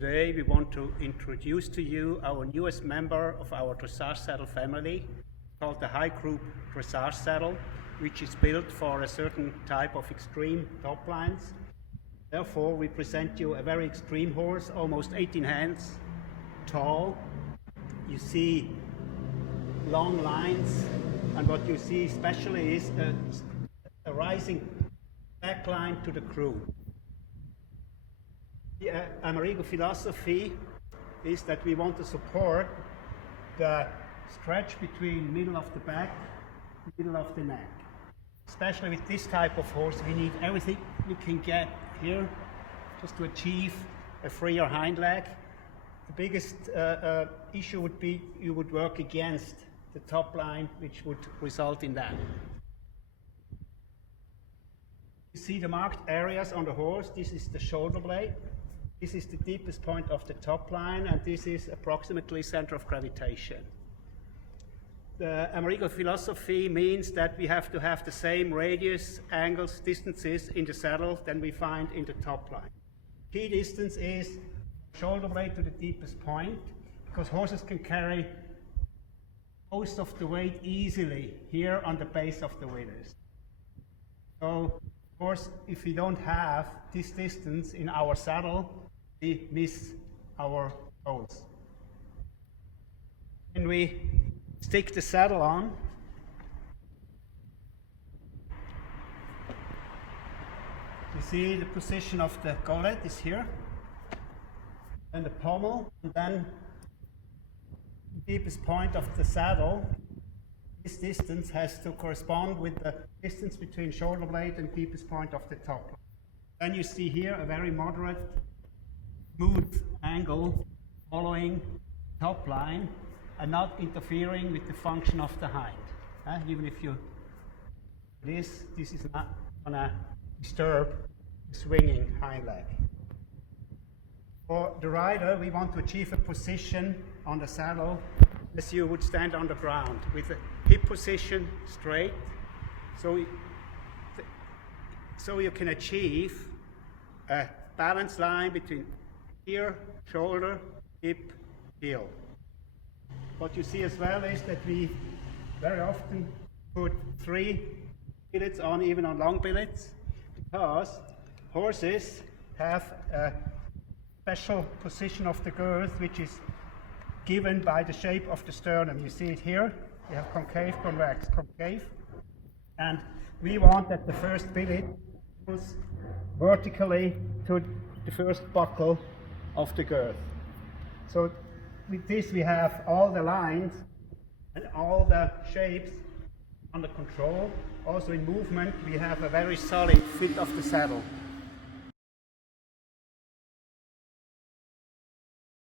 Today we want to introduce to you our newest member of our dressage saddle family, called the High Group Dressage Saddle, which is built for a certain type of extreme top lines. Therefore, we present you a very extreme horse, almost 18 hands tall. You see long lines, and what you see especially is a rising back line to the croup. The Amerigo philosophy is that we want to support the stretch between middle of the back, middle of the neck. Especially with this type of horse, we need everything we can get here just to achieve a freer hind leg. The biggest issue would be you would work against the top line, which would result in that. You see the marked areas on the horse. This is the shoulder blade. This is the deepest point of the top line, and this is approximately center of gravitation. The Amerigo philosophy means that we have to have the same radius, angles, distances in the saddle than we find in the top line. Key distance is shoulder blade to the deepest point, because horses can carry most of the weight easily here on the base of the withers. So, of course, if we don't have this distance in our saddle, we miss our goals. When we stick the saddle on, you see the position of the gullet is here, and the pommel, and then the deepest point of the saddle. This distance has to correspond with the distance between shoulder blade and deepest point of the top line. Then you see here a very moderate, smooth angle following top line and not interfering with the function of the hind. Even if you this is not going to disturb the swinging hind leg. For the rider, we want to achieve a position on the saddle as you would stand on the ground, with the hip position straight, so you can achieve a balanced line between ear, shoulder, hip, heel. What you see as well is that we very often put 3 billets on, even on long billets, because horses have a special position of the girth which is given by the shape of the sternum. You see it here. You have concave, convex, concave. And we want that the first billet goes vertically to the first buckle of the girth. So with this we have all the lines and all the shapes under control. Also in movement we have a very solid fit of the saddle.